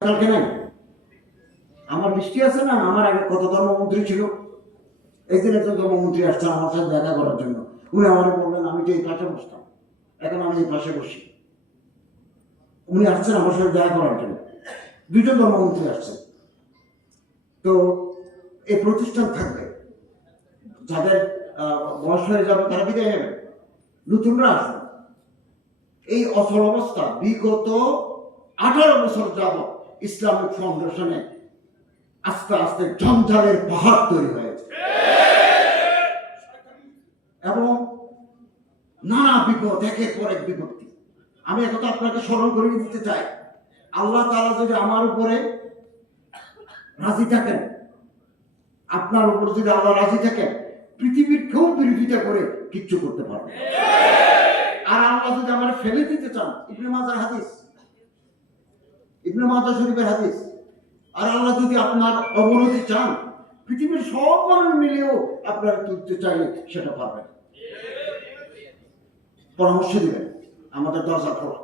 নাই আমার বৃষ্টি আছে না? আমার আগে কত ধর্মমন্ত্রী ছিল? এই দিন একজন ধর্মমন্ত্রী আসছেন আমার সাথে দেখা করার জন্য। উনি আমার বললেন, আমি তো এই পাশে বসতাম। এখন আমি এই পাশে বসি। উনি আসছেন আমার সাথে দেখা করার জন্য। দুজন ধর্মমন্ত্রী আসছেন। তো এই প্রতিষ্ঠান থাকবে। যাদের বয়স হয়ে যাবে তারা বিদায় নেবে। নতুনরা আসবে। এই অচল অবস্থা বিগত আঠারো বছর যাবৎ ইসলামিক ফাউন্ডেশনে আস্তে আস্তে জঞ্জালের পাহাড় তৈরি হয়েছে। এবং নানা বিপদ, একের পর এক বিপত্তি। আমি একথা আপনাকে স্মরণ করে দিতে চাই। আল্লাহ তাআলা যদি আমার উপরে রাজি থাকেন, আপনার উপর যদি আল্লাহ রাজি থাকেন, পৃথিবীর কেউ বিরোধিতা করে কিচ্ছু করতে পারবে। আর আল্লাহ যদি আমার ফেলে দিতে চান, ইবনে মাজার হাদিস ইবনে মাজার শরীফের হাদিস। আর আল্লাহ যদি আপনার অবনতি চান, পৃথিবীর সব মানুষ মিলেও আপনারা তুলতে চাইলে সেটা পারবেন। পরামর্শ দিবেন, আমাদের দরজা খোলা।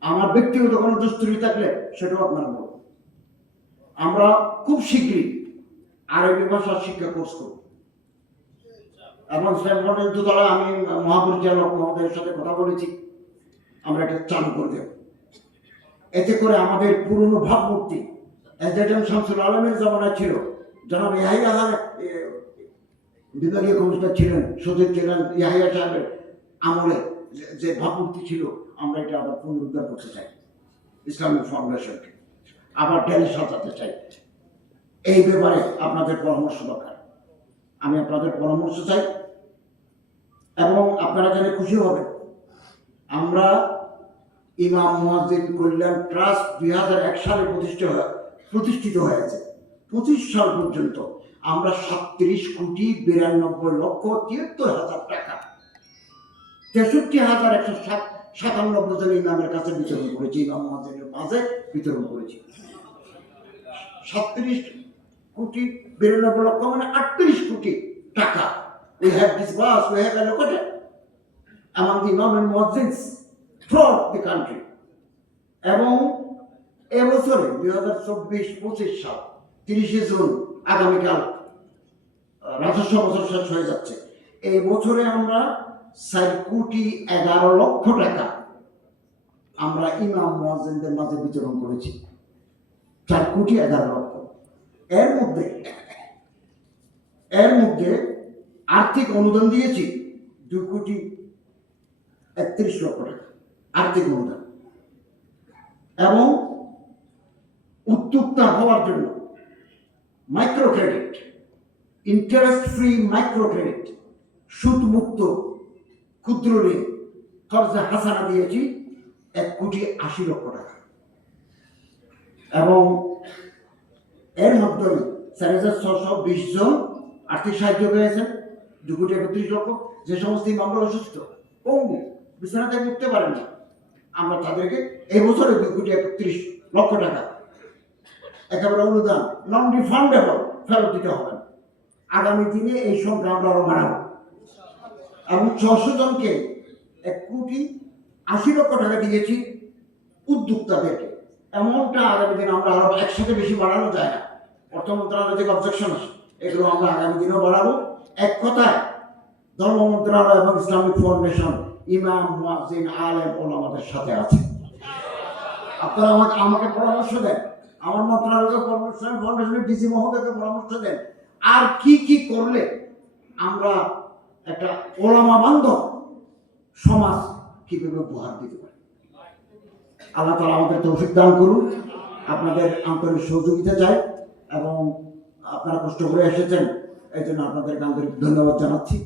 আমার ব্যক্তিগত কোনো দুস্তুরি থাকলে সেটাও আপনারা বলুন। আমরা খুব শীঘ্রই আরবি ভাষার শিক্ষা কোর্স করব। এবং স্ট্যানফোর্ডের দোতলা আমি মহাপরিচালক মহোদয়ের সাথে কথা বলেছি। আমরা এটা চালু করে দেব। এতে করে আমাদের পুরনো ভাবমূর্তি শামসুল আলমের জামানা ছিল, জনাব ইয়াহিয়া বিভাগীয় কমিশনার ছিলেন, সচিব ছিলেন ইয়াহিয়া সাহেবের আমলে যে- ভাবমূর্তি ছিল, আমরা এটা আবার পুনরুদ্ধার করতে চাই, ইসলামিক ফাউন্ডেশনকে। আবার টেনে সাজাতে চাই। এই ব্যাপারে আপনাদের পরামর্শ দরকার। আমি আপনাদের পরামর্শ চাই এবং আপনারা জেনে খুশি হবেন। আমরা ইমাম মুয়াজ্জিন কল্যাণ ট্রাস্ট দুই হাজার এক সালে প্রতিষ্ঠিত হয়ে- প্রতিষ্ঠিত হয়েছে। পঁচিশ সাল পর্যন্ত আমরা সাতত্রিশ কোটি বিরানব্বই লক্ষ তিয়াত্তর হাজার টাকা তেষট্টি হাজার একশো সাত সাতানব্বই জন ইমামের কাছে বিতরণ করেছি ইমাম মুয়াজ্জিনের মাঝে বিতরণ করেছি। সাতত্রিশ কোটি বিরানব্বই লক্ষ মানে আটত্রিশ কোটি টাকা। We have disbursed, we have allocated among the Imam and Throughout the country. এবং এবছরে দুই হাজার চব্বিশ পঁচিশ সাল, তিরিশে জুন, আগামীকাল রাজস্ব বছর শেষ হয়ে যাচ্ছে। এই বছরে আমরা চার কোটি এগারো লক্ষ টাকা আমরা ইমাম মুয়াজ্জিনদের মাঝে বিতরণ করেছি। চার কোটি এগারো লক্ষ। এর মধ্যে এর মধ্যে আর্থিক অনুদান দিয়েছি দুই কোটি একত্রিশ লক্ষ টাকা। আর্থিক অনুদান এবং উদ্যোক্তা হওয়ার জন্য micro credit interest free micro credit সুদমুক্ত ক্ষুদ্র ঋণ কর্জা হাসানা দিয়েছি এক কোটি আশি লক্ষ টাকা। এবং এর মাধ্যমে চার হাজার ছশো বিশ জন আর্থিক সাহায্য পেয়েছেন, দু কোটি একত্রিশ লক্ষ। যে সমস্ত ইমামরা অসুস্থ পঙ্গু বিছানা থেকে উঠতে পারেন আমরা তাদেরকে এই বছরে দুই কোটি একত্রিশ লক্ষ টাকা। একেবারে অনুদান নন রিফান্ডেবল ফেরত দিতে হবে। আগামী দিনে এই সংখ্যা আমরা আরও বাড়াবো। এবং ছশো জনকে এক কোটি আশি লক্ষ টাকা দিয়েছি উদ্যোক্তাদেরকে। এমনটা আগামী দিনে আমরা আরও একসাথে বেশি বাড়ানো যায় না। অর্থ মন্ত্রণালয় থেকে অবজেকশন আছে, এগুলো আমরা আগামী দিনেও বাড়াবো। এক কথায়, ধর্ম মন্ত্রণালয় এবং ইসলামিক ফাউন্ডেশন ইমাম, মুয়াজ্জিন, আলেম ওলামাদের সাথে আছে। আপনারা আমাকে আমাকে পরামর্শ দেন। আমার মন্ত্রণালয়কে পরামর্শ দেন ফাউন্ডেশনের ডিসি মহোদয়কে পরামর্শ দেন। আর কি কি করলে আমরা একটা ওলামা বান্ধব সমাজ কীভাবে উপহার দিতে পারি? আল্লাহ তালা আমাদের তৌফিক দান করুন। আপনাদের আন্তরিক সহযোগিতা চাই এবং আপনারা কষ্ট করে এসেছেন এই জন্য আপনাদেরকে আন্তরিক ধন্যবাদ জানাচ্ছি।